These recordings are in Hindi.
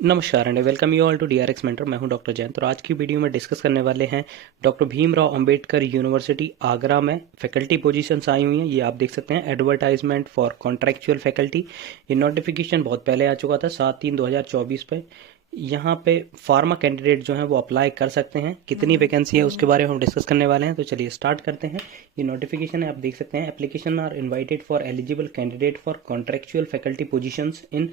नमस्कार and welcome you all to DRX mentor. मैं हूं डॉक्टर जयंत और आज की वीडियो में डिस्कस करने वाले हैं डॉक्टर भीमराव अंबेडकर यूनिवर्सिटी आगरा में फैकल्टी पोजीशंस आई हुई हैं। ये आप देख सकते हैं एडवर्टाइजमेंट फॉर कॉन्ट्रैक्चुअल फैकल्टी। ये नोटिफिकेशन बहुत पहले आ चुका था 7/3/2024 पे। यहाँ पे फार्मा कैंडिडेट जो हैं वो अप्लाई कर सकते हैं। कितनी वैकेंसी है उसके बारे में हम डिस्कस करने वाले हैं, तो चलिए स्टार्ट करते हैं। ये नोटिफिकेशन है, आप देख सकते हैं application are invited for eligible candidate for contractual faculty positions in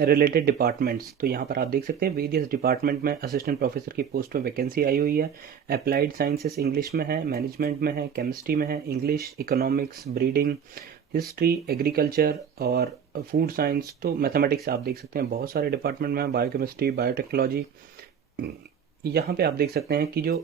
related departments. तो यहाँ पर आप देख सकते हैं वेरियस डिपार्टमेंट में असिस्टेंट प्रोफेसर की पोस्ट में वैकेंसी आई हुई है। अप्लाइड साइंसेस इंग्लिश में है, मैनेजमेंट में है, केमिस्ट्री में है, English, economics, breeding, history, agriculture और फूड साइंस। तो मैथमेटिक्स आप देख सकते हैं बहुत सारे डिपार्टमेंट में है, बायोकेमिस्ट्री, बायोटेक्नोलॉजी। यहाँ पे आप देख सकते हैं कि जो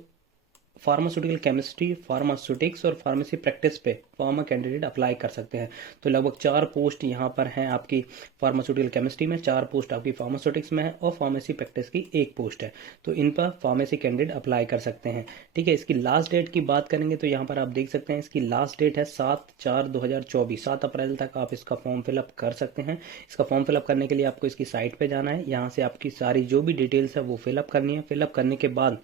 फार्मास्यूटिकल केमिस्ट्री, फार्मास्यूटिक्स और फार्मेसी प्रैक्टिस पे फार्मा कैंडिडेट अप्लाई कर सकते हैं। तो लगभग 4 पोस्ट यहाँ पर हैं आपकी फार्मास्यूटिकल केमिस्ट्री में, 4 पोस्ट आपकी फार्मास्यूटिक्स में है और फार्मेसी प्रैक्टिस की 1 पोस्ट है। तो इन पर फार्मेसी कैंडिडेट अप्लाई कर सकते हैं। ठीक है, इसकी लास्ट डेट की बात करेंगे तो यहाँ पर आप देख सकते हैं इसकी लास्ट डेट है 7/4/2024। 7 अप्रैल तक आप इसका फॉर्म फिलअप कर सकते हैं। इसका फॉर्म फिलअप करने के लिए आपको इसकी साइट पर जाना है। यहाँ से आपकी सारी जो भी डिटेल्स है वो फिलअप करनी है। फिलअप करने के बाद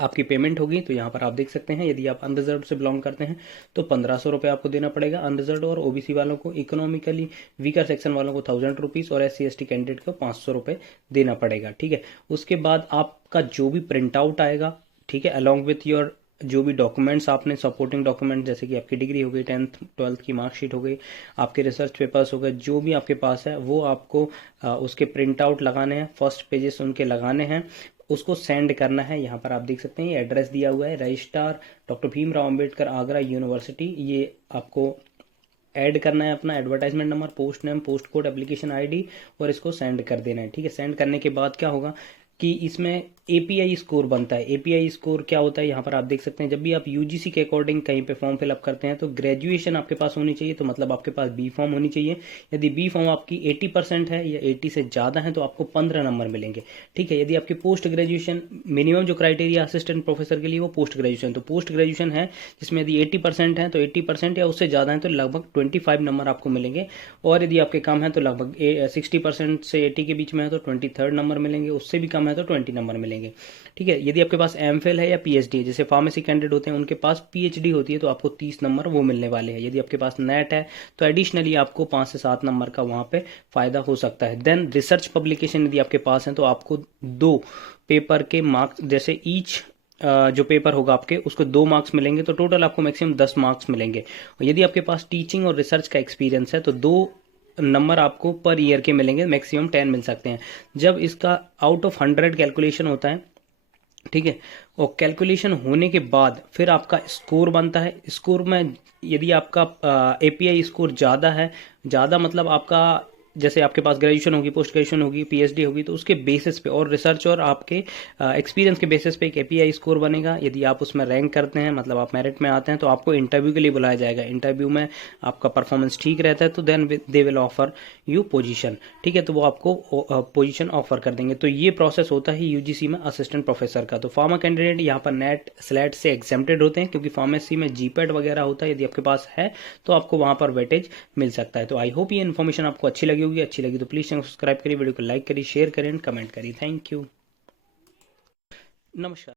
आपकी पेमेंट होगी। तो यहाँ पर आप देख सकते हैं यदि आप अनरिजर्व से बिलोंग करते हैं तो 1500 रुपये आपको देना पड़ेगा अनरिजर्व और ओबीसी वालों को, इकोनॉमिकली वीकर सेक्शन वालों को 1000 रुपीज़ और SC ST कैंडिडेट को 500 रुपये देना पड़ेगा। ठीक है, उसके बाद आपका जो भी प्रिंट आउट आएगा, ठीक है, अलॉन्ग विथ योर जो भी डॉक्यूमेंट्स आपने सपोर्टिंग डॉक्यूमेंट जैसे कि आपकी डिग्री हो गई, 10th 12th की मार्कशीट हो गई, आपके रिसर्च पेपर्स हो गए, जो भी आपके पास है वो आपको उसके प्रिंट आउट लगाने हैं, फर्स्ट पेजेस उनके लगाने हैं, उसको सेंड करना है। यहाँ पर आप देख सकते हैं ये एड्रेस दिया हुआ है, registrar doctor Bhimrao Ambedkar Agra university. ये आपको ऐड करना है अपना advertisement number, post name, post code, application ID और इसको सेंड कर देना है। ठीक है, सेंड करने के बाद क्या होगा कि इसमें API स्कोर बनता है। API स्कोर क्या होता है यहाँ पर आप देख सकते हैं, जब भी आप UGC के अकॉर्डिंग कहीं पे फॉर्म फिलअप करते हैं तो ग्रेजुएशन आपके पास होनी चाहिए। तो मतलब आपके पास बी फॉर्म होनी चाहिए। यदि बी फॉर्म आपकी 80% है या 80 से ज़्यादा है तो आपको 15 नंबर मिलेंगे। ठीक है, यदि आपकी पोस्ट ग्रेजुएशन, मिनिमम जो क्राइटेरिया असिस्टेंट प्रोफेसर के लिए वो पोस्ट ग्रेजुएशन, तो पोस्ट ग्रेजुएशन है जिसमें यदि 80% है तो 80% या उससे ज़्यादा है तो लगभग 25 नंबर आपको मिलेंगे। और यदि आपके कम है तो लगभग 60% से 80 के बीच में है तो 23rd नंबर मिलेंगे, उससे भी कम है तो 20 नंबर मिलेंगे। ठीक है, यदि आपके पास MPhil है या PhD है, जैसे फार्मेसी कैंडिडेट होते हैं उनके पास PhD होती है तो आपको 30 नंबर वो मिलने वाले हैं। यदि आपके पास नेट है तो एडिशनली आपको 5 से 7 नंबर का वहाँ पे फायदा हो सकता है। देन रिसर्च पब्लिकेशन यदि आपके पास है तो आपको 2 पेपर के मार्क्स, जैसे ईच जो पेपर होगा आपके उसको 2 मार्क्स मिलेंगे, तो टोटल आपको मैक्सिमम 10 मार्क्स मिलेंगे। और यदि आपके पास टीचिंग और रिसर्च का एक्सपीरियंस है तो 2 नंबर आपको पर ईयर के मिलेंगे, मैक्सिमम 10 मिल सकते हैं। जब इसका आउट ऑफ 100 कैलकुलेशन होता है, ठीक है, और कैलकुलेशन होने के बाद फिर आपका स्कोर बनता है। स्कोर में यदि आपका API स्कोर ज़्यादा है, ज़्यादा मतलब आपका जैसे आपके पास ग्रेजुएशन होगी, पोस्ट ग्रेजुएशन होगी, PhD होगी, तो उसके बेसिस पे और रिसर्च और आपके एक्सपीरियंस के बेसिस पे एक API स्कोर बनेगा। यदि आप उसमें रैंक करते हैं, मतलब आप मेरिट में आते हैं, तो आपको इंटरव्यू के लिए बुलाया जाएगा। इंटरव्यू में आपका परफॉर्मेंस ठीक रहता है तो then they will offer you position. ठीक है, तो वो आपको पोजीशन ऑफर कर देंगे। तो ये प्रोसेस होता है UGC में असिस्टेंट प्रोफेसर का। तो फार्मा कैंडिडेट यहाँ पर नेट स्लेट से एग्जेम्प्टेड होते हैं क्योंकि फार्मेसी में GPAT वगैरह होता है। यदि आपके पास है तो आपको वहाँ पर वेटेज मिल सकता है। तो आई होप ये इन्फॉर्मेशन आपको अच्छी लगी होगी। अच्छी लगी तो प्लीज़ चैनल सब्सक्राइब करिए, वीडियो को लाइक करिए, शेयर करें, कमेंट करिए। थैंक यू, नमस्कार।